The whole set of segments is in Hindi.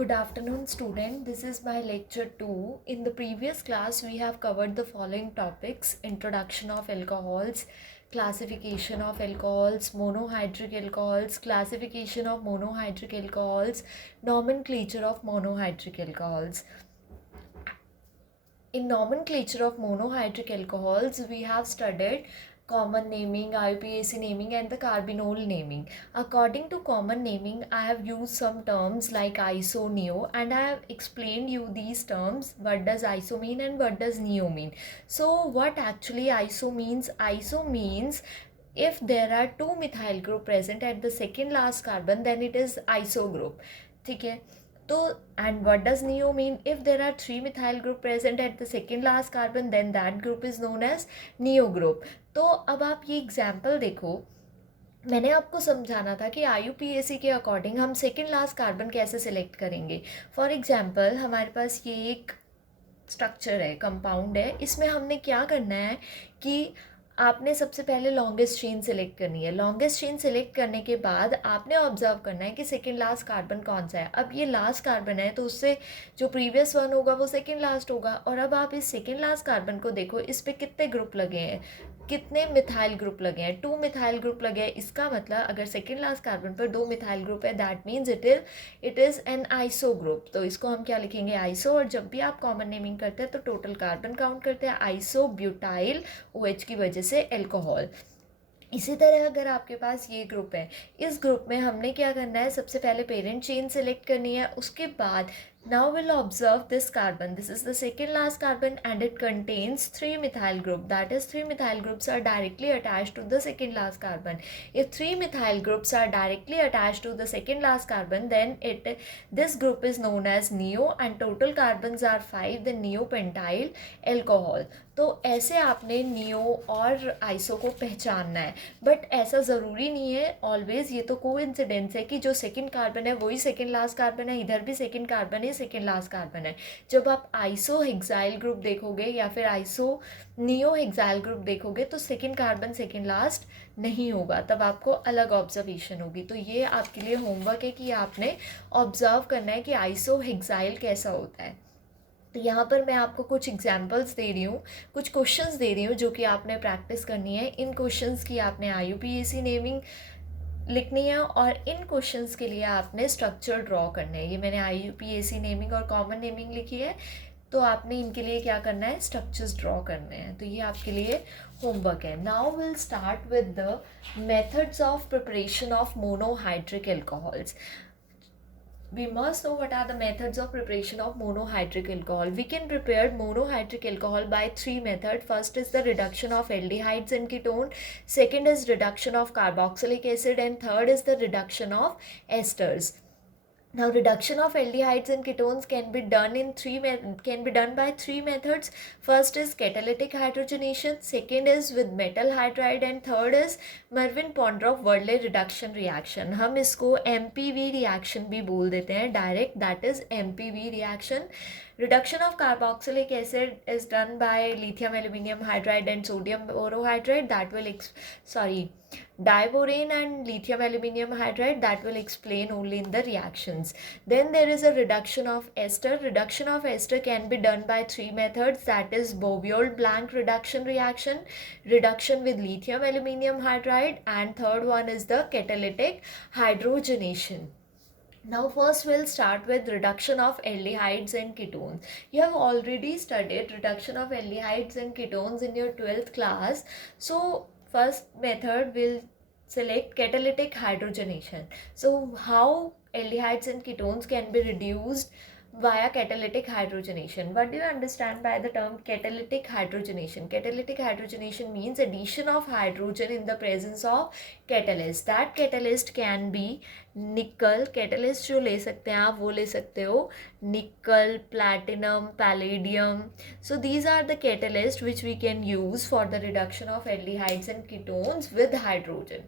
Good afternoon, student. This is my lecture 2. In the previous class, we have covered the following topics: introduction of alcohols, classification of alcohols, monohydric alcohols, classification of monohydric alcohols, nomenclature of monohydric alcohols. In nomenclature of monohydric alcohols, we have studied common naming, IUPAC naming, and the carbinol naming. According to common naming, I have used some terms like iso, neo, and I have explained you these terms. What does iso mean and what does neo mean? So what actually iso means? Iso means if there are two methyl group present at the second last carbon, then it is iso group. ठीक है. तो and what does neo mean? If there are three methyl group present at the second last carbon, then that group is known as neo group. तो अब आप ये एग्जाम्पल देखो, मैंने आपको समझाना था कि IUPAC के अकॉर्डिंग हम सेकेंड लास्ट कार्बन कैसे सिलेक्ट करेंगे. फॉर एग्जाम्पल हमारे पास ये एक स्ट्रक्चर है, कंपाउंड है. इसमें हमने क्या करना है कि आपने सबसे पहले लॉन्गेस्ट चेन सेलेक्ट करनी है. लॉन्गेस्ट चेन सेलेक्ट करने के बाद आपने ऑब्जर्व करना है कि सेकेंड लास्ट कार्बन कौन सा है. अब ये लास्ट कार्बन है तो उससे जो प्रीवियस वन होगा वो सेकेंड लास्ट होगा. और अब आप इस सेकेंड लास्ट कार्बन को देखो, इस पर कितने ग्रुप लगे हैं, कितने मिथाइल ग्रुप लगे हैं. 2 मिथाइल ग्रुप लगे हैं. इसका मतलब अगर सेकेंड लास्ट कार्बन पर 2 मिथाइल ग्रुप है, that means it is an iso group. तो इसको हम क्या लिखेंगे? आइसो. और जब भी आप कॉमन नेमिंग करते हैं तो टोटल कार्बन काउंट करते हैं. आइसो ब्यूटाइल OH की वजह से एल्कोहल. इसी तरह अगर आपके पास ये ग्रुप है, इस ग्रुप में हमने क्या करना है, सबसे पहले पेरेंट चेन सेलेक्ट करनी है. उसके बाद now we'll observe this carbon. This is the second last carbon and it contains 3 methyl group. That is 3 methyl groups are directly attached to the second last carbon. If 3 methyl groups are directly attached to the second last carbon, then this group is known as neo and total carbons are 5, the neopentyl alcohol. तो ऐसे आपने नियो और आइसो को पहचानना है. बट ऐसा ज़रूरी नहीं है ऑलवेज. ये तो कोइंसिडेंस है कि जो सेकंड कार्बन है वही सेकंड लास्ट कार्बन है, इधर भी सेकंड कार्बन है, सेकंड लास्ट कार्बन है. जब आप आइसो हेक्साइल ग्रुप देखोगे या फिर आइसो नियो हेक्साइल ग्रुप देखोगे तो सेकंड कार्बन सेकंड लास्ट नहीं होगा, तब आपको अलग ऑब्जर्वेशन होगी. तो ये आपके लिए होमवर्क है कि आपने ऑब्जर्व करना है कि आइसो हेक्साइल कैसा होता है. तो यहाँ पर मैं आपको कुछ एग्जाम्पल्स दे रही हूँ, कुछ क्वेश्चंस दे रही हूँ जो कि आपने प्रैक्टिस करनी है. इन क्वेश्चंस की आपने IUPAC नेमिंग लिखनी है और इन क्वेश्चंस के लिए आपने स्ट्रक्चर ड्रॉ करना है. ये मैंने IUPAC नेमिंग और कॉमन नेमिंग लिखी है, तो आपने इनके लिए क्या करना है, स्ट्रक्चर्स ड्रॉ करने हैं. तो ये आपके लिए होमवर्क है. Now will start with the methods of preparation of monohydric alcohols. We must know what are the methods of preparation of monohydric alcohol. We can prepare monohydric alcohol by 3 methods. First is the reduction of aldehydes and ketone. Second is reduction of carboxylic acid, and third is the reduction of esters. Now, reduction of aldehydes and ketones can be done by 3 methods. First is catalytic hydrogenation, second is with metal hydride, and third is Mervin-Pondroff-Verlet reduction reaction. हम इसको MPV reaction भी बोल देते हैं direct, that is MPV reaction. Reduction of carboxylic acid is done by lithium aluminum hydride and sodium borohydride. Diborane and lithium aluminum hydride, that will explain only in the reactions. Then there is a reduction of ester. Reduction of ester can be done by 3 methods, that is Boviol-Blanc reduction reaction, reduction with lithium aluminum hydride, and third one is the catalytic hydrogenation. Now first we'll start with reduction of aldehydes and ketones. You have already studied reduction of aldehydes and ketones in your 12th class. So first method will select catalytic hydrogenation. So how aldehydes and ketones can be reduced via catalytic hydrogenation? What do you understand by the term catalytic hydrogenation? Catalytic hydrogenation means addition of hydrogen in the presence of catalyst. That catalyst can be निकल. कैटलिस्ट जो ले सकते हैं आप वो ले सकते हो nickel, platinum, palladium. So these are the catalyst which we can use for the reduction of aldehydes and ketones with hydrogen.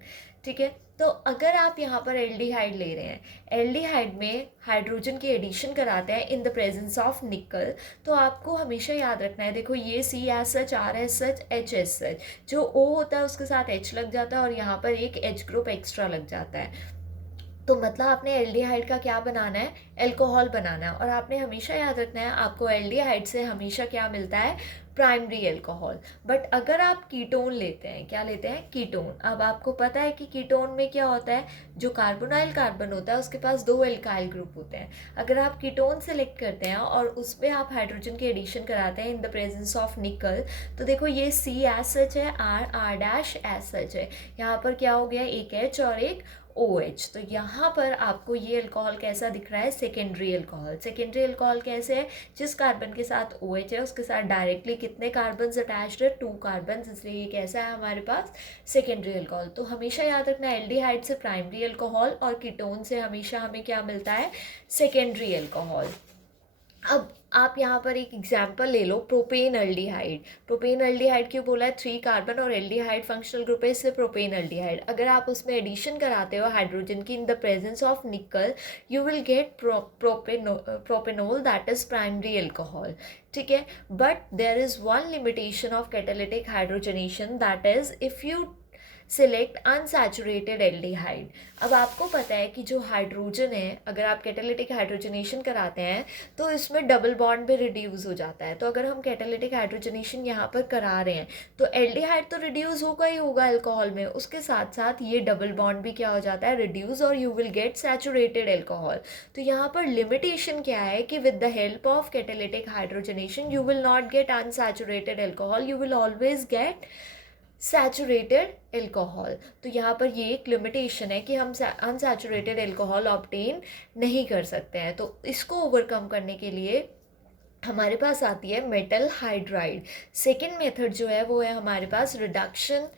ठीक है. तो अगर आप यहाँ पर एल्डिहाइड ले रहे हैं, एल्डिहाइड में हाइड्रोजन की एडिशन कराते हैं इन द प्रेजेंस ऑफ निकल, तो आपको हमेशा याद रखना है, देखो ये C एस सच, R एस सच, H एस सच, जो O होता है उसके साथ H लग जाता है और यहाँ पर एक H ग्रुप एक्स्ट्रा लग जाता है. तो मतलब आपने एल्डिहाइड का क्या बनाना है, अल्कोहल बनाना है, और आपने हमेशा याद रखना है आपको एल्डिहाइड से हमेशा क्या मिलता है, प्राइमरी अल्कोहल। बट अगर आप कीटोन लेते हैं, क्या लेते हैं, कीटोन, अब आपको पता है कि कीटोन में क्या होता है, जो कार्बोनाइल कार्बन होता है उसके पास दो एल्काइल ग्रुप होते हैं। अगर आप कीटोन सेलेक्ट करते हैं और उसमें आप हाइड्रोजन के एडिशन कराते हैं इन द प्रेजेंस ऑफ निकल, तो देखो ये सी एस सच है, आर डैश एस सच है, यहाँ पर क्या हो गया, एक एच और एक ओ एच। तो यहाँ पर आपको ये अल्कोहल कैसा दिख रहा है, सेकेंडरी अल्कोहल। सेकेंडरी अल्कोहल कैसे है, जिस कार्बन के साथ ओ एच है उसके साथ डायरेक्टली कितने कार्बन अटैच्ड है, 2 कार्बन, इसलिए ये कैसा है हमारे पास, सेकेंडरी अल्कोहल। तो हमेशा याद रखना एल्डिहाइड से प्राइमरी अल्कोहल और कीटोन से हमेशा हमें क्या मिलता है, सेकेंडरी अल्कोहल। अब आप यहाँ पर एक एग्जाम्पल ले लो, प्रोपेन अल्डिहाइड। प्रोपेन अल्डिहाइड क्यों बोला है, 3 कार्बन और एल्डिहाइड फंक्शनल ग्रुप है, इसलिए प्रोपेन अल्डिहाइड। अगर आप उसमें एडिशन कराते हो हाइड्रोजन की in the presence of nickel, you will get propanol, that is primary alcohol. ठीक है, but there is one limitation of catalytic hydrogenation, that is if you select unsaturated aldehyde. अब आपको पता है कि जो हाइड्रोजन है, अगर आप कैटालिटिक हाइड्रोजनेशन कराते हैं तो इसमें डबल बॉन्ड भी रिड्यूस हो जाता है। तो अगर हम कैटालिटिक हाइड्रोजनेशन यहाँ पर करा रहे हैं तो एल्डिहाइड तो रिड्यूस होगा ही होगा अल्कोहल में, उसके साथ साथ ये डबल बॉन्ड भी क्या हो जाता है, रिड्यूस, और you will gate saturated alcohol. तो यहाँ पर लिमिटेशन क्या है कि with the help of catalytic hydrogenation you will not gate unsaturated alcohol, you will always get saturated alcohol. तो यहाँ पर ये एक लिमिटेशन है कि हम अनसैचुरेटेड एल्कोहल ऑब्टेन नहीं कर सकते हैं। तो इसको ओवरकम करने के लिए हमारे पास आती है मेटल हाइड्राइड। सेकेंड मेथड जो है वो है हमारे पास reduction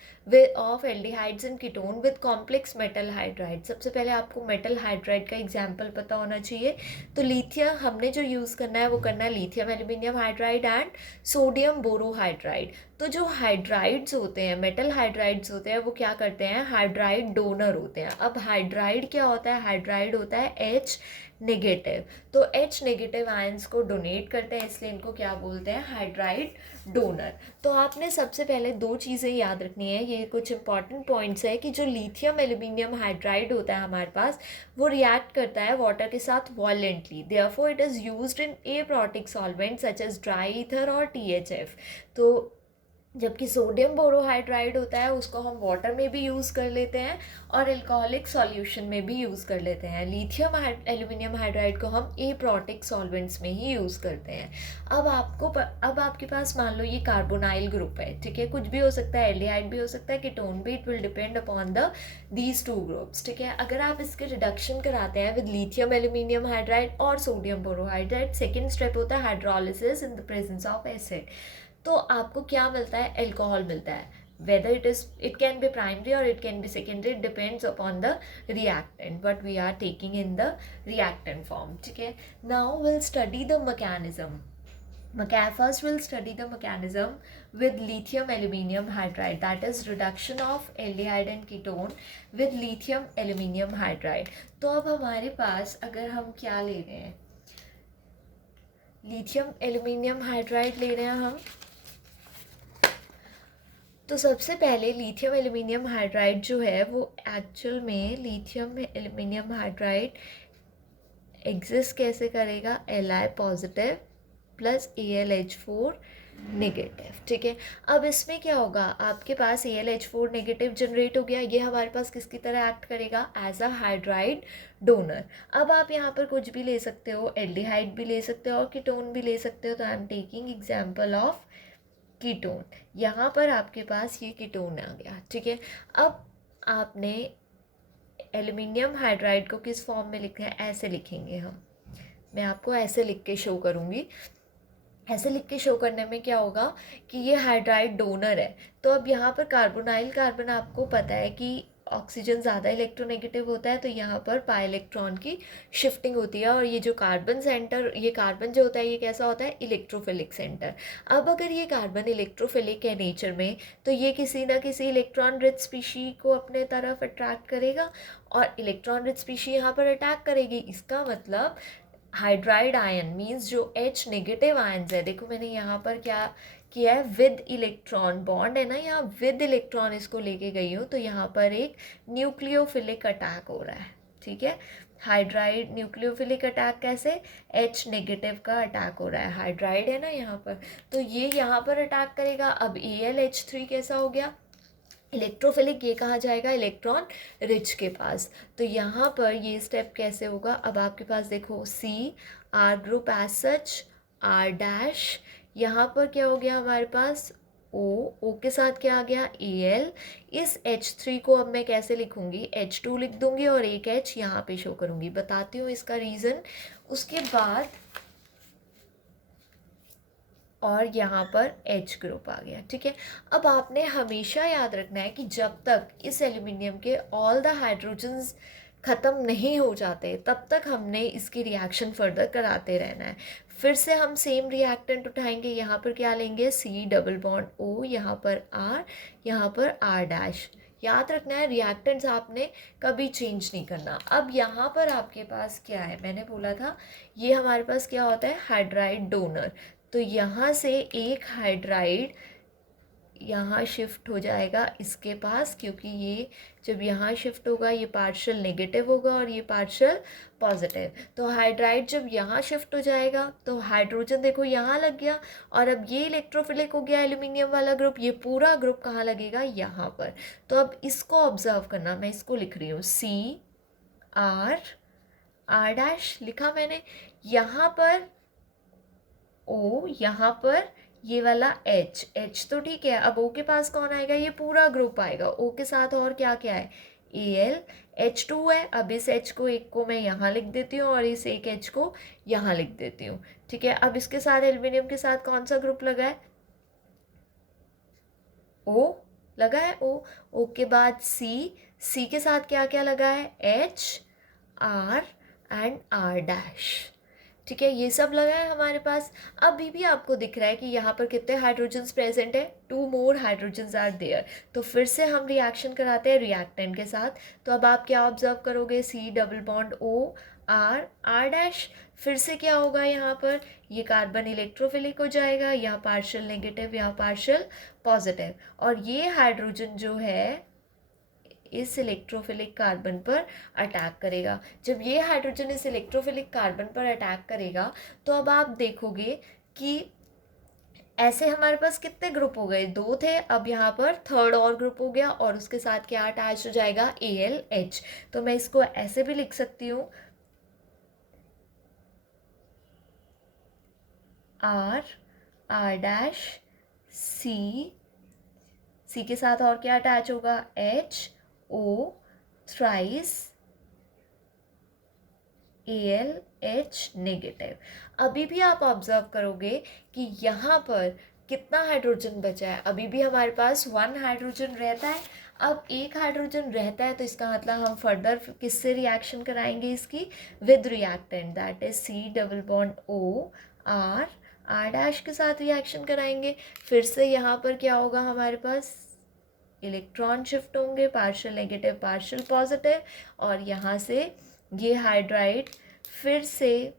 of aldehydes in ketone with complex metal hydride. सबसे पहले आपको मेटल हाइड्राइड का एग्जांपल पता होना चाहिए। तो लिथियम हमने जो यूज़ करना है वो करना है lithium aluminium hydride and sodium borohydride. तो जो हाइड्राइड्स होते हैं, मेटल हाइड्राइड्स होते हैं, वो क्या करते हैं, हाइड्राइड डोनर होते हैं। अब हाइड्राइड क्या होता है, हाइड्राइड होता है एच नेगेटिव। तो एच नेगेटिव आयंस को डोनेट करते हैं, इसलिए इनको क्या बोलते हैं, हाइड्राइड डोनर। तो आपने सबसे पहले 2 चीज़ें याद रखनी है, ये कुछ इंपॉर्टेंट पॉइंट्स है कि जो लिथियम एल्यूमिनियम हाइड्राइड होता है हमारे पास, वो रिएक्ट करता है वाटर के साथ violently, therefore it is used in aprotic solvent such as dry ether और THF। तो जबकि सोडियम बोरोहाइड्राइड होता है उसको हम वाटर में भी यूज़ कर लेते हैं और अल्कोहलिक सॉल्यूशन में भी यूज़ कर लेते हैं। लिथियम एल्यूमिनियम हाइड्राइड को हम एप्रोटिक सॉल्वेंट्स में ही यूज़ करते हैं। अब आपके पास मान लो ये कार्बोनाइल ग्रुप है, ठीक है, कुछ भी हो सकता है, एल्डिहाइड भी हो सकता है, कीटोन भी, it will depend upon the these 2 groups. ठीक है, अगर आप इसके रिडक्शन कराते हैं विद लिथियम एल्यूमिनियम हाइड्राइड और सोडियम बोरोहाइड्राइड, सेकेंड स्टेप होता है hydrolysis in the presence of acid. तो आपको क्या मिलता है, अल्कोहल मिलता है। whether it can be primary or it can be secondary, it depends upon the reactant, but we are taking in the reactant form. ठीक है, now we'll study the mechanism. First we'll study the mechanism with lithium aluminium hydride, that is reduction of aldehyde and ketone with lithium aluminium hydride. तो अब हमारे पास अगर हम क्या ले रहे हैं, लिथियम एल्यूमिनियम हाइड्राइड ले रहे हैं हम, तो सबसे पहले लिथियम एल्यूमिनियम हाइड्राइड जो है वो एक्चुअल में लिथियम एल्यूमिनियम हाइड्राइड एग्जिस्ट कैसे करेगा, Li positive plus AlH4 negative. ठीक है, अब इसमें क्या होगा, आपके पास AlH4 नेगेटिव जनरेट हो गया, ये हमारे पास किसकी तरह एक्ट करेगा, एज अ हाइड्राइड डोनर। अब आप यहाँ पर कुछ भी ले सकते हो, एल्डिहाइड भी ले सकते हो और कीटोन भी ले सकते हो। तो I am taking example of ketone. यहाँ पर आपके पास ये कीटोन आ गया। ठीक है, अब आपने एल्यूमिनियम हाइड्राइड को किस फॉर्म में लिखना है, ऐसे लिखेंगे हम, मैं आपको ऐसे लिख के शो करूँगी। ऐसे लिख के शो करने में क्या होगा कि ये हाइड्राइड डोनर है। तो अब यहाँ पर कार्बोनाइल कार्बन, आपको पता है कि ऑक्सीजन ज़्यादा इलेक्ट्रोनेगेटिव होता है, तो यहाँ पर पाई इलेक्ट्रॉन की शिफ्टिंग होती है, और ये जो कार्बन सेंटर, ये कार्बन जो होता है ये कैसा होता है, इलेक्ट्रोफिलिक सेंटर। अब अगर ये कार्बन इलेक्ट्रोफिलिक है नेचर में, तो ये किसी ना किसी इलेक्ट्रॉन रिच स्पीशी को अपने तरफ अट्रैक्ट करेगा, और इलेक्ट्रॉन रिच स्पीशी यहाँ पर अटैक करेगी। इसका मतलब हाइड्राइड आयन मीन्स जो H नेगेटिव आयन्स है, देखो मैंने यहाँ पर क्या किया है, विद इलेक्ट्रॉन बॉन्ड है ना, यहाँ विद इलेक्ट्रॉन इसको लेके गई हूँ, तो यहाँ पर एक न्यूक्लियोफिलिक अटैक हो रहा है। ठीक है। हाइड्राइड न्यूक्लियोफिलिक अटैक कैसे, H नेगेटिव का अटैक हो रहा है, हाइड्राइड है ना यहाँ पर, तो ये यहाँ पर अटैक करेगा। अब AlH3 कैसा हो गया, इलेक्ट्रोफिलिक, ये कहाँ जाएगा, इलेक्ट्रॉन रिच के पास। तो यहाँ पर ये स्टेप कैसे होगा, अब आपके पास देखो C R group as such, R dash, यहाँ पर क्या हो गया हमारे पास O के साथ क्या आ गया Al। इस H3 को अब मैं कैसे लिखूंगी, H2 लिख दूंगी और एक H यहाँ पे शो करूंगी, बताती हूँ इसका रीज़न। उसके बाद और यहाँ पर H ग्रुप आ गया, ठीक है। अब आपने हमेशा याद रखना है कि जब तक इस एल्यूमिनियम के ऑल द हाइड्रोजन्स ख़त्म नहीं हो जाते तब तक हमने इसकी रिएक्शन फर्दर कराते रहना है। फिर से हम सेम रिएक्टेंट उठाएंगे, यहाँ पर क्या लेंगे, C डबल बॉन्ड O, यहाँ पर R, यहाँ पर R डैश। याद रखना है रिएक्टेंट्स आपने कभी चेंज नहीं करना। अब यहाँ पर आपके पास क्या है, मैंने बोला था ये हमारे पास क्या होता है, हाइड्राइड डोनर। तो यहाँ से एक हाइड्राइड यहाँ शिफ्ट हो जाएगा इसके पास, क्योंकि ये जब यहाँ शिफ्ट होगा ये पार्शियल नेगेटिव होगा और ये पार्शियल पॉजिटिव। तो हाइड्राइड जब यहाँ शिफ्ट हो जाएगा तो हाइड्रोजन देखो यहाँ लग गया, और अब ये इलेक्ट्रोफिलिक हो गया एल्यूमिनियम वाला ग्रुप, ये पूरा ग्रुप कहाँ लगेगा, यहाँ पर। तो अब इसको ऑब्जर्व करना, मैं इसको लिख रही हूँ R डैश लिखा मैंने, यहाँ पर O, यहाँ पर ये वाला H तो ठीक है। अब O के पास कौन आएगा, ये पूरा ग्रुप आएगा। O के साथ और क्या क्या है, Al, H2 है। अब इस H को एक को मैं यहाँ लिख देती हूँ और इस एक H को यहाँ लिख देती हूँ, ठीक है। अब इसके साथ एल्यूमिनियम के साथ कौन सा ग्रुप लगा है, O लगा है, O के बाद C के साथ क्या क्या लगा है, H, R and R dash, ठीक है। ये सब लगा है हमारे पास। अभी भी आपको दिख रहा है कि यहाँ पर कितने हाइड्रोजन्स प्रेजेंट है, 2 मोर हाइड्रोजन्स आर देयर। तो फिर से हम रिएक्शन कराते हैं रिएक्टेंट के साथ। तो अब आप क्या ऑब्जर्व करोगे, C double bond O, R dash, फिर से क्या होगा, यहाँ पर ये कार्बन इलेक्ट्रोफिलिक हो जाएगा, यहाँ पार्शियल नेगेटिव, यहाँ पार्शियल पॉजिटिव, और ये हाइड्रोजन जो है इस इलेक्ट्रोफिलिक कार्बन पर अटैक करेगा। जब ये हाइड्रोजन इस इलेक्ट्रोफिलिक कार्बन पर अटैक करेगा तो अब आप देखोगे कि ऐसे हमारे पास कितने ग्रुप हो गए, 2 थे, अब यहाँ पर थर्ड और ग्रुप हो गया, और उसके साथ क्या अटैच हो जाएगा, AlH। तो मैं इसको ऐसे भी लिख सकती हूँ, R डैश, C के साथ और क्या अटैच होगा, HO थ्राइस AlH नेगेटिव। अभी भी आप ऑब्जर्व करोगे कि यहाँ पर कितना हाइड्रोजन बचा है, अभी भी हमारे पास 1 हाइड्रोजन रहता है। अब एक हाइड्रोजन रहता है तो इसका मतलब हम फर्दर किससे रिएक्शन कराएंगे, इसकी with reactant, that is C double bond O, R dash के साथ रिएक्शन कराएंगे। फिर से यहाँ पर क्या होगा, हमारे पास इलेक्ट्रॉन शिफ्ट होंगे, पार्शियल नेगेटिव पार्शियल पॉजिटिव, और यहाँ से ये हाइड्राइड फिर से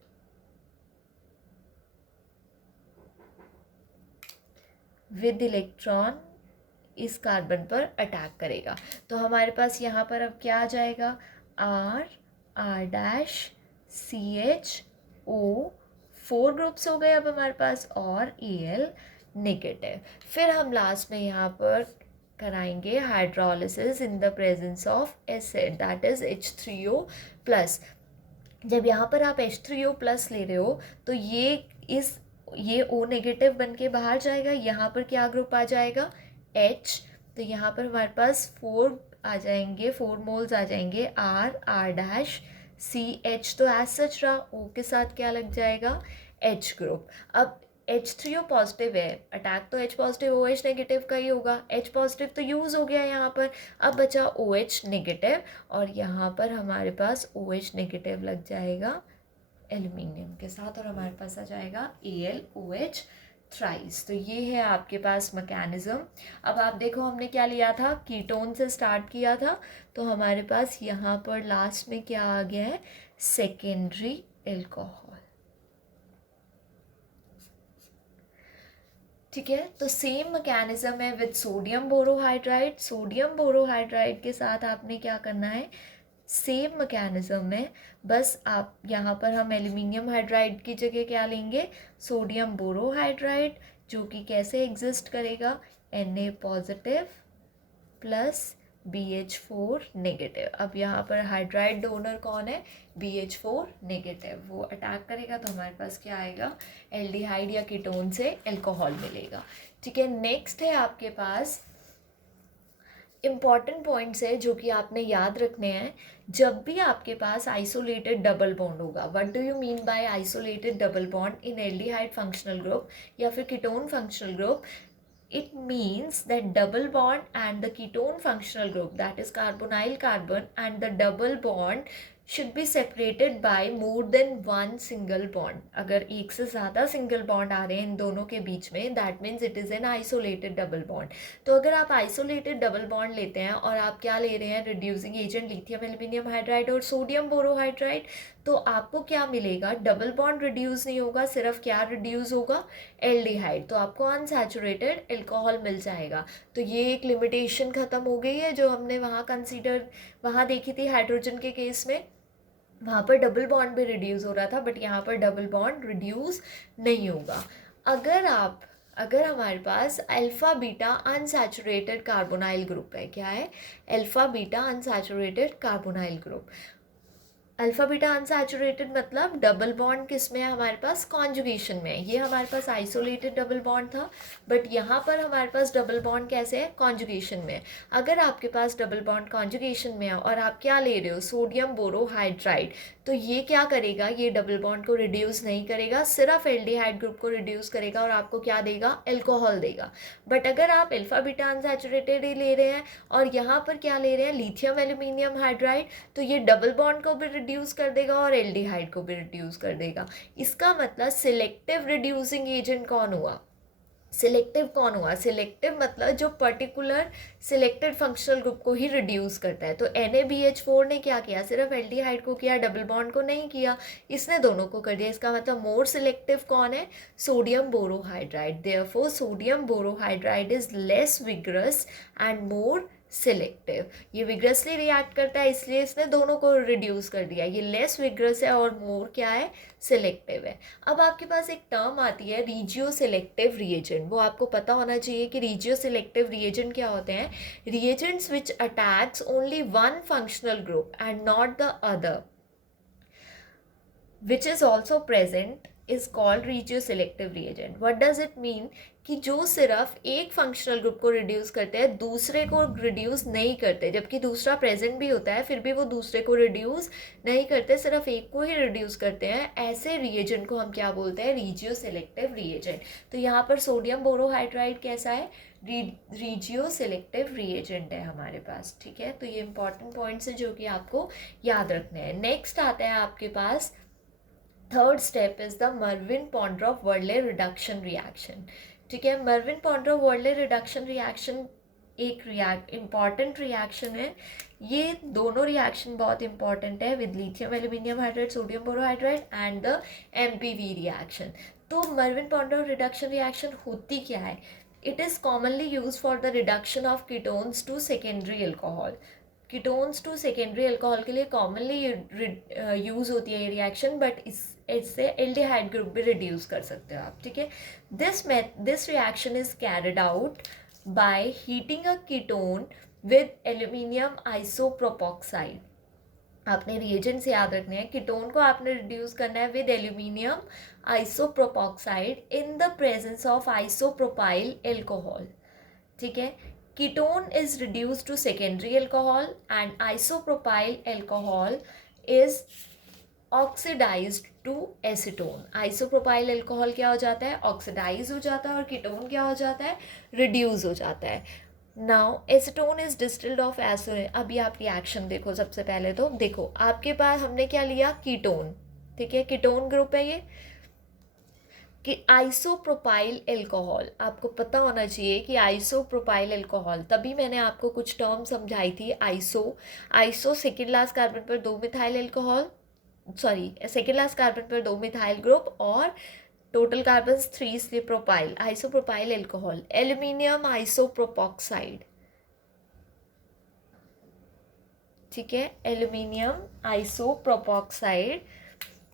विद इलेक्ट्रॉन इस कार्बन पर अटैक करेगा। तो हमारे पास यहाँ पर अब क्या आ जाएगा, R डैश, CHO, 4 ग्रुप्स हो गए अब हमारे पास, और Al नेगेटिव। फिर हम लास्ट में यहाँ पर कराएंगे hydrolysis in the presence of acid, that is H3O plus. जब यहाँ पर आप H3O+ ले रहे हो तो ये O नेगेटिव बन के बाहर जाएगा, यहाँ पर क्या ग्रुप आ जाएगा, H। तो यहाँ पर हमारे पास 4 आ जाएंगे, 4 मोल्स आ जाएंगे, R डैश, CH तो एज सच रहा, O के साथ क्या लग जाएगा, H ग्रुप। अब H3O पॉजिटिव है, अटैक तो H पॉजिटिव OH नेगेटिव का ही होगा, H पॉजिटिव तो यूज़ हो गया यहाँ पर, अब बचा OH नेगेटिव, और यहाँ पर हमारे पास OH नेगेटिव लग जाएगा एल्यूमिनियम के साथ, और हमारे पास आ जाएगा AlOH थ्राइस। तो ये है आपके पास मैकेनिज़्म। अब आप देखो हमने क्या लिया था, कीटोन से स्टार्ट किया था, तो हमारे पास यहाँ पर लास्ट में क्या आ गया है, सेकेंडरी एल्कोहल, ठीक है। तो सेम मैकेनिज्म है with sodium borohydride. Sodium borohydride के साथ आपने क्या करना है, सेम मैकेनिज्म है, बस आप यहाँ पर हम एल्यूमिनियम हाइड्राइड की जगह क्या लेंगे, सोडियम बोरोहाइड्राइड, जो कि कैसे एग्जिस्ट करेगा, Na positive plus BH4 negative. अब यहाँ पर हाइड्राइड डोनर कौन है, BH4 नेगेटिव, वो अटैक करेगा तो हमारे पास क्या आएगा, एल्डिहाइड या कीटोन से अल्कोहल मिलेगा। ठीक है, नेक्स्ट है आपके पास इम्पॉर्टेंट पॉइंट्स है जो कि आपने याद रखने हैं। जब भी आपके पास आइसोलेटेड डबल बॉन्ड होगा, what do you mean by isolated double bond in aldehyde functional group या फिर ketone functional group, it means that double bond and the ketone functional group, that is carbonyl carbon, and the double bond should be separated by more than one single bond. अगर एक से ज़्यादा सिंगल बॉन्ड आ रहे हैं इन दोनों के बीच में, that means it is an isolated double bond. तो अगर आप आइसोलेटेड डबल बॉन्ड लेते हैं और आप क्या ले रहे हैं, reducing agent lithium aluminium hydride और सोडियम बोरोहाइड्राइड, तो आपको क्या मिलेगा, डबल बॉन्ड रिड्यूस नहीं होगा, सिर्फ क्या रिड्यूस होगा, एल्डिहाइड, तो आपको अनसैचुरेटेड अल्कोहल मिल जाएगा। तो ये एक लिमिटेशन ख़त्म हो गई है जो हमने वहाँ देखी थी हाइड्रोजन के केस में। वहाँ पर डबल बॉन्ड भी रिड्यूस हो रहा था, बट यहाँ पर डबल बॉन्ड रिड्यूस नहीं होगा। अगर हमारे पास alpha beta unsaturated carbonyl group है, क्या है, alpha beta unsaturated carbonyl group. Alpha beta unsaturated मतलब डबल बॉन्ड किस में है हमारे पास, कॉन्जुगेशन में है। ये हमारे पास आइसोलेटेड डबल बॉन्ड था, बट यहाँ पर हमारे पास डबल बॉन्ड कैसे है, कॉन्जुगेशन में है। अगर आपके पास डबल बॉन्ड कॉन्जुगेशन में है और आप क्या ले रहे हो, सोडियम बोरोहाइड्राइड, तो ये क्या करेगा, ये डबल बॉन्ड को रिड्यूस नहीं करेगा, सिर्फ एल्डिहाइड ग्रुप को रिड्यूस करेगा और आपको क्या देगा, अल्कोहल देगा। बट अगर आप अल्फ़ा बीटा अनसैचुरेटेड ही ले रहे हैं और यहाँ पर क्या ले रहे हैं, लिथियम एल्यूमिनियम हाइड्राइड, तो ये डबल बॉन्ड को भी रिड्यूस कर देगा और एल्डिहाइड को भी रिड्यूस कर देगा। इसका मतलब सिलेक्टिव रिड्यूसिंग एजेंट कौन हुआ, सिलेक्टिव मतलब जो पर्टिकुलर सिलेक्टेड फंक्शनल ग्रुप को ही रिड्यूस करता है। तो NaBH4 ने क्या किया, सिर्फ एल्डिहाइड को किया, डबल बॉन्ड को नहीं किया, इसने दोनों को कर दिया। इसका मतलब मोर सिलेक्टिव कौन है, sodium borohydride. Therefore sodium borohydride is less vigorous and more selective. ये विग्रसली रिएक्ट करता है इसलिए इसने दोनों को रिड्यूस कर दिया। ये लेस विग्रस है और मोर क्या है, सिलेक्टिव है। अब आपके पास एक टर्म आती है रीजियो सिलेक्टिव रिएजेंट, वो आपको पता होना चाहिए कि रीजियो सिलेक्टिव रिएजेंट क्या होते हैं। Reagents which attacks only one functional group and not the other which is also present is called regioselective reagent. What does it mean? कि जो सिर्फ एक फंक्शनल ग्रुप को रिड्यूस करते हैं, दूसरे को रिड्यूस नहीं करते, जबकि दूसरा प्रेजेंट भी होता है फिर भी वो दूसरे को रिड्यूस नहीं करते, सिर्फ एक को ही रिड्यूस करते हैं, ऐसे रिएजेंट को हम क्या बोलते हैं, रीजियोसेलेक्टिव रिएजेंट। तो यहाँ पर सोडियम बोरोहाइड्राइड कैसा है, रीजियोसेलेक्टिव रिएजेंट है हमारे पास। ठीक है, तो ये इंपॉर्टेंट पॉइंट्स हैं जो कि आपको याद रखने हैं। नेक्स्ट आता है आपके पास third step is the Meerwein Ponndorf Verley reduction reaction. ठीक है, Meerwein Ponndorf Verley reduction reaction एक इम्पॉर्टेंट रिएक्शन है। ये दोनों रिएक्शन बहुत इंपॉर्टेंट है with lithium aluminium hydride sodium borohydride and the MPV reaction. तो मर्विन पॉन्ड्रोफ रिडक्शन रिएक्शन होती क्या है, it is commonly use for the reduction of ketones to secondary alcohol. Ketones to secondary alcohol के लिए कॉमनली यूज़ होती है ये रिएक्शन, बट इससे एल्डिहाइड ग्रुप भी रिड्यूस कर सकते हो आप। ठीक है, this reaction is carried out by heating a ketone with aluminium आइसोप्रोपोक्साइड। आपने रिएजेंट्स याद रखने हैं, कीटोन को आपने रिड्यूस करना है with aluminium आइसोप्रोपोक्साइड in the presence of isopropyl alcohol. ठीक है, ketone is reduced to secondary alcohol and isopropyl alcohol is oxidized to acetone। isopropyl alcohol क्या हो जाता है, ऑक्सीडाइज हो जाता है, और कीटोन क्या हो जाता है, रिड्यूस हो जाता है। Now acetone is distilled of acid. अभी आप रिएक्शन देखो, सबसे पहले तो देखो आपके पास हमने क्या लिया, कीटोन। ठीक है, कीटोन ग्रुप है ये कि आइसोप्रोपाइल अल्कोहल, आपको पता होना चाहिए कि आइसोप्रोपाइल अल्कोहल, तभी मैंने आपको कुछ टर्म समझाई थी। आइसो सेकेंड लास्ट कार्बन पर 2 methyl alcohol, sorry second last carbon पर 2 मिथाइल ग्रुप और टोटल कार्बन 3 इसलिए प्रोपाइल, आइसोप्रोपाइल अल्कोहल। एल्यूमिनियम आइसोप्रोपोक्साइड, ठीक है, एल्यूमिनियम आइसोप्रोपॉक्साइड,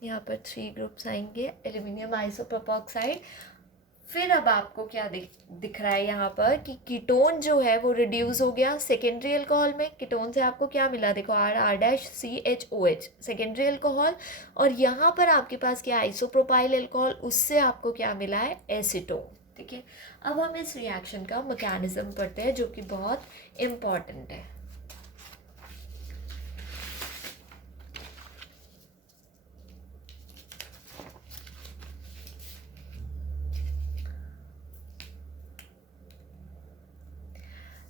यहाँ पर 3 ग्रुप्स आएंगे, एल्यूमिनियम आइसोप्रोपॉक्साइड। फिर अब आपको क्या दिख रहा है यहाँ पर कि कीटोन जो है वो रिड्यूस हो गया सेकेंडरी अल्कोहल में। कीटोन से आपको क्या मिला, देखो R⁻CHOH सेकेंडरी अल्कोहल, और यहाँ पर आपके पास क्या आइसोप्रोपाइल अल्कोहल, उससे आपको क्या मिला है, एसीटोन। ठीक है, अब हम इस रिएक्शन का मैकेनिज्म पढ़ते हैं जो कि बहुत इम्पॉर्टेंट है।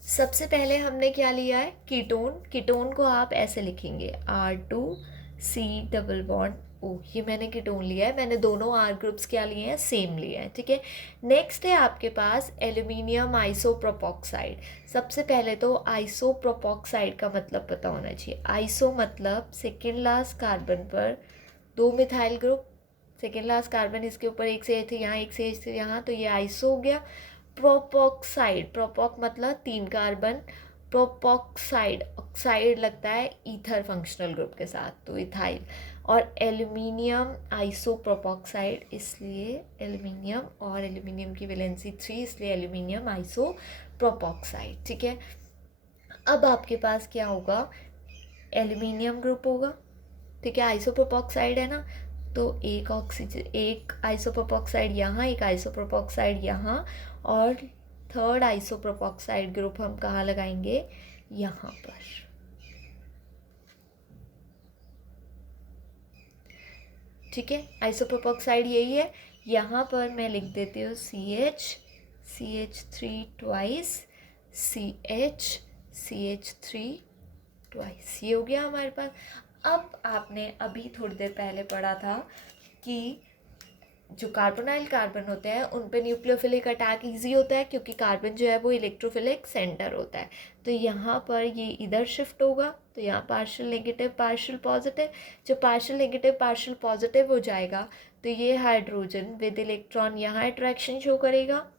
सबसे पहले हमने क्या लिया है, कीटोन। कीटोन को आप ऐसे लिखेंगे R2C डबल बॉन्ड O, ये मैंने कीटोन लिया है। मैंने दोनों R ग्रुप्स क्या लिए हैं, सेम लिए हैं। ठीक है, नेक्स्ट है आपके पास एल्यूमिनियम आइसोप्रोपॉक्साइड। सबसे पहले तो आइसोप्रोपॉक्साइड का मतलब पता होना चाहिए। आइसो मतलब सेकेंड लास्ट कार्बन पर 2 methyl group, second last carbon इसके ऊपर एक से थे यहाँ, एक से थे यहाँ, तो ये आइसो हो गया। प्रोपॉक्साइड, प्रोपॉक मतलब 3 कार्बन, प्रोपॉक्साइड, ऑक्साइड लगता है ईथर फंक्शनल ग्रुप के साथ, तो इथाइल। और एल्यूमिनियम आइसोप्रोपॉक्साइड, इसलिए एल्यूमिनियम, और एल्यूमिनियम की वैलेंसी 3, इसलिए एल्यूमिनियम आइसोप्रोपॉक्साइड। ठीक है, अब आपके पास क्या होगा, एल्यूमिनियम ग्रुप होगा। ठीक है, आइसोप्रोपॉक्साइड है ना, तो एक ऑक्सीजन, एक आइसोप्रोपॉक्साइड यहाँ, एक आइसोप्रोपॉक्साइड यहाँ, और थर्ड आइसोप्रोपॉक्साइड ग्रुप हम कहाँ लगाएंगे, यहाँ पर। ठीक है, आइसोप्रोपॉक्साइड यही है। यहाँ पर मैं लिख देती हूँ CH3 ट्वाइस, CH3 ट्वाइस, ये हो गया हमारे पास। अब आपने अभी थोड़ी देर पहले पढ़ा था कि जो कार्बोनाइल कार्बन होते हैं उन पे न्यूक्लियोफिलिक अटैक इजी होता है, क्योंकि कार्बन जो है वो इलेक्ट्रोफिलिक सेंटर होता है। तो यहाँ पर ये इधर शिफ्ट होगा, तो यहाँ पार्शियल नेगेटिव पार्शियल पॉजिटिव, जो पार्शियल नेगेटिव पार्शियल पॉजिटिव हो जाएगा तो ये हाइड्रोजन विद इलेक्ट्रॉन यहाँ अट्रैक्शन शो करेगा,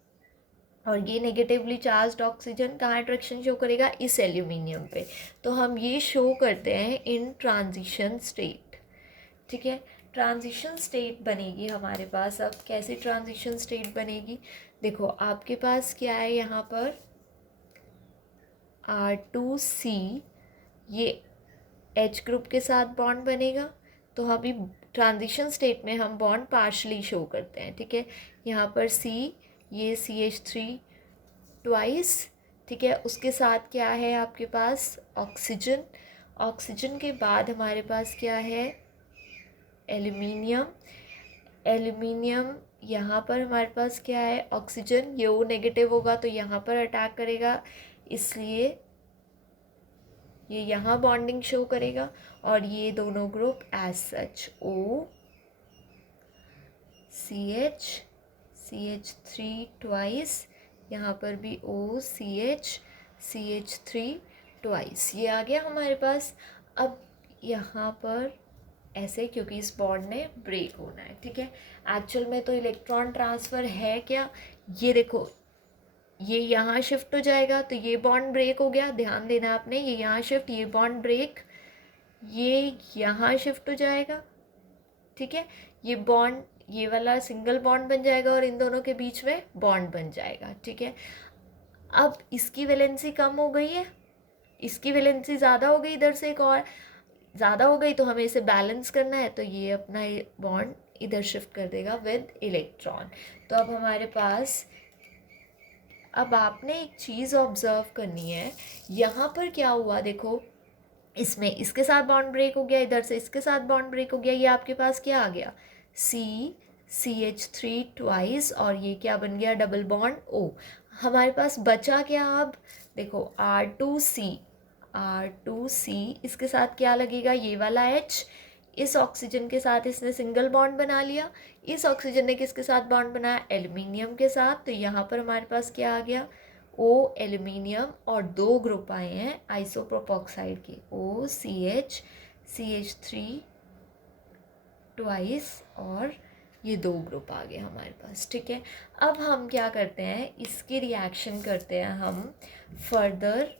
और ये नेगेटिवली चार्ज्ड ऑक्सीजन कहाँ अट्रैक्शन शो करेगा, इस एल्यूमिनियम पे। तो हम ये शो करते हैं इन ट्रांजिशन स्टेट। ठीक है, ट्रांजिशन स्टेट बनेगी हमारे पास। अब कैसी ट्रांजिशन स्टेट बनेगी, देखो आपके पास क्या है, यहाँ पर R2C, ये H ग्रुप के साथ बॉन्ड बनेगा, तो अभी ट्रांजिशन स्टेट में हम बॉन्ड पार्शली शो करते हैं। ठीक है, यहाँ पर C, ये CH3 ट्वाइस। ठीक है, उसके साथ क्या है आपके पास, ऑक्सीजन। ऑक्सीजन के बाद हमारे पास क्या है, एल्यूमिनियम। एल्यूमिनियम यहाँ पर हमारे पास क्या है, ऑक्सीजन, ये O नेगेटिव होगा तो यहाँ पर अटैक करेगा, इसलिए ये यहाँ बॉन्डिंग शो करेगा, और ये दोनों ग्रुप एज सच CH3 ट्वाइस, यहाँ पर भी CH3 ट्वाइस, ये आ गया हमारे पास। अब यहाँ पर ऐसे, क्योंकि इस बॉन्ड ने ब्रेक होना है। ठीक है, एक्चुअल में तो इलेक्ट्रॉन ट्रांसफ़र है क्या, ये देखो, ये यहाँ शिफ्ट हो जाएगा तो ये बॉन्ड ब्रेक हो गया, ध्यान देना आपने, ये यहाँ शिफ्ट, ये बॉन्ड ब्रेक, ये यहाँ शिफ्ट हो जाएगा। ठीक है, ये बॉन्ड, ये वाला सिंगल बॉन्ड बन जाएगा और इन दोनों के बीच में बॉन्ड बन जाएगा। ठीक है, अब इसकी वैलेंसी कम हो गई है, इसकी वैलेंसी ज़्यादा हो गई, इधर से एक और ज़्यादा हो गई, तो हमें इसे बैलेंस करना है, तो ये अपना बॉन्ड इधर शिफ्ट कर देगा विद इलेक्ट्रॉन। तो अब हमारे पास, अब आपने एक चीज़ ऑब्ज़र्व करनी है, यहाँ पर क्या हुआ, देखो इसमें इसके साथ बॉन्ड ब्रेक हो गया, इधर से इसके साथ बॉन्ड ब्रेक हो गया, ये आपके पास क्या आ गया, CH3 ट्वाइस, और ये क्या बन गया, डबल बॉन्ड O। हमारे पास बचा क्या, अब देखो R2C, इसके साथ क्या लगेगा, ये वाला H, इस ऑक्सीजन के साथ इसने सिंगल बॉन्ड बना लिया, इस ऑक्सीजन ने किसके साथ बॉन्ड बनाया, एल्यूमिनियम के साथ, तो यहाँ पर हमारे पास क्या आ गया, O एल्यूमिनियम, और 2 ग्रुप आए हैं आइसोप्रोपॉक्साइड के, CH3 ट्वाइस, और ये 2 ग्रुप आ गए हमारे पास। ठीक है, अब हम क्या करते हैं, इसकी रिएक्शन करते हैं हम फर्दर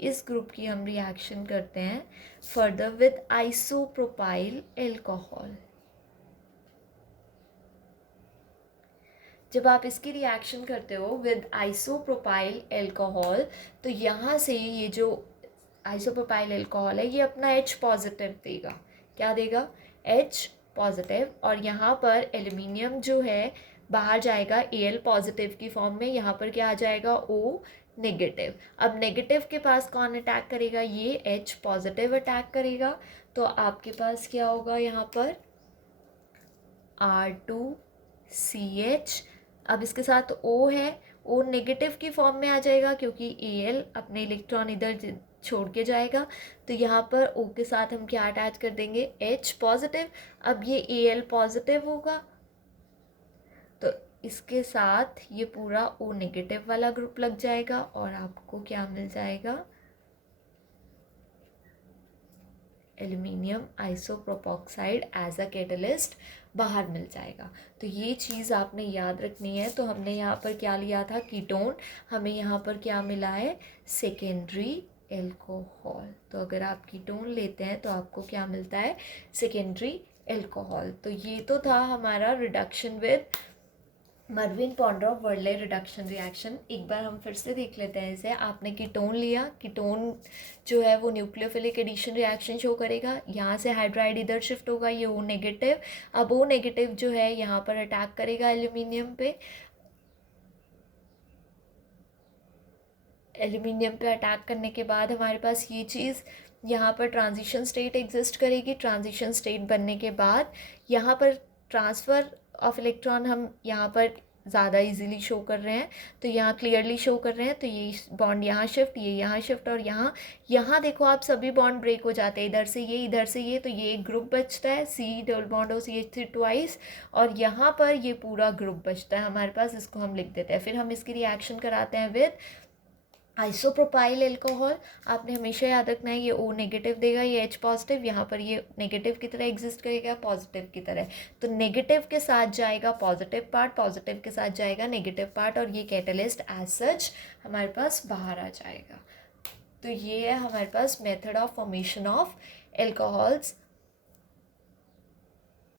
इस ग्रुप की हम रिएक्शन करते हैं फर्दर विद आइसोप्रोपाइल एल्कोहल। जब आप इसकी रिएक्शन करते हो विद आइसोप्रोपाइल एल्कोहल, तो यहाँ से ये जो आइसोप्रोपाइल एल्कोहल है ये अपना H पॉजिटिव देगा। क्या देगा? H positive. और यहाँ पर एल्यूमिनियम जो है बाहर जाएगा Al पॉजिटिव की फॉर्म में, यहाँ पर क्या आ जाएगा? O negative. अब नेगेटिव के पास कौन अटैक करेगा? ये H पॉजिटिव अटैक करेगा। तो आपके पास क्या होगा यहाँ पर? R2CH। अब इसके साथ O है, O नेगेटिव की फॉर्म में आ जाएगा क्योंकि Al अपने इलेक्ट्रॉन इधर छोड़ के जाएगा। तो यहाँ पर O के साथ हम क्या अटैच कर देंगे? H positive. अब ये Al पॉजिटिव होगा, तो इसके साथ ये पूरा O नेगेटिव वाला ग्रुप लग जाएगा और आपको क्या मिल जाएगा? Aluminium isopropoxide as a catalyst बाहर मिल जाएगा। तो ये चीज़ आपने याद रखनी है। तो हमने यहाँ पर क्या लिया था? कीटोन। हमें यहाँ पर क्या मिला है? Secondary alcohol. तो अगर आप कीटोन लेते हैं तो आपको क्या मिलता है? Secondary alcohol. तो ये तो था हमारा reduction with Meerwein Ponndorf Verley reduction reaction. एक बार हम फिर से देख लेते हैं इसे। आपने कीटोन लिया, कीटोन जो है वो न्यूक्लियोफिलिक एडिशन रिएक्शन शो करेगा। यहाँ से हाइड्राइड इधर शिफ्ट होगा, ये O नेगेटिव। अब O नेगेटिव जो है यहाँ पर अटैक करेगा एल्यूमिनियम पे। एल्यूमिनियम पे अटैक करने के बाद हमारे पास ये चीज़ यहाँ पर ट्रांजिशन स्टेट एग्जिस्ट करेगी। ट्रांजिशन स्टेट बनने के बाद यहाँ पर ट्रांसफ़र ऑफ इलेक्ट्रॉन हम यहाँ पर ज़्यादा इजीली शो कर रहे हैं, तो यहाँ क्लियरली शो कर रहे हैं। तो ये बॉन्ड यहाँ शिफ्ट, ये यहाँ शिफ्ट, और यहाँ यहाँ देखो आप सभी बॉन्ड ब्रेक हो जाते हैं, इधर से ये, इधर से ये। तो ये एक ग्रुप बचता है C∼CH3 ट्वाइस, और यहाँ पर ये पूरा ग्रुप बचता है हमारे पास। इसको हम लिख देते हैं। फिर हम इसकी रिएक्शन कराते हैं विद आइसोप्रोपाइल एल्कोहल। आपने हमेशा याद रखना है ये O नेगेटिव देगा, ये H पॉजिटिव, यहाँ पर ये नेगेटिव की तरह एग्जिस्ट करेगा, पॉजिटिव की तरह। तो नेगेटिव के साथ जाएगा पॉजिटिव पार्ट, पॉजिटिव के साथ जाएगा नेगेटिव पार्ट, और ये कैटलिस्ट एज सच हमारे पास बाहर आ जाएगा। तो ये है हमारे पास method of formation of alcohols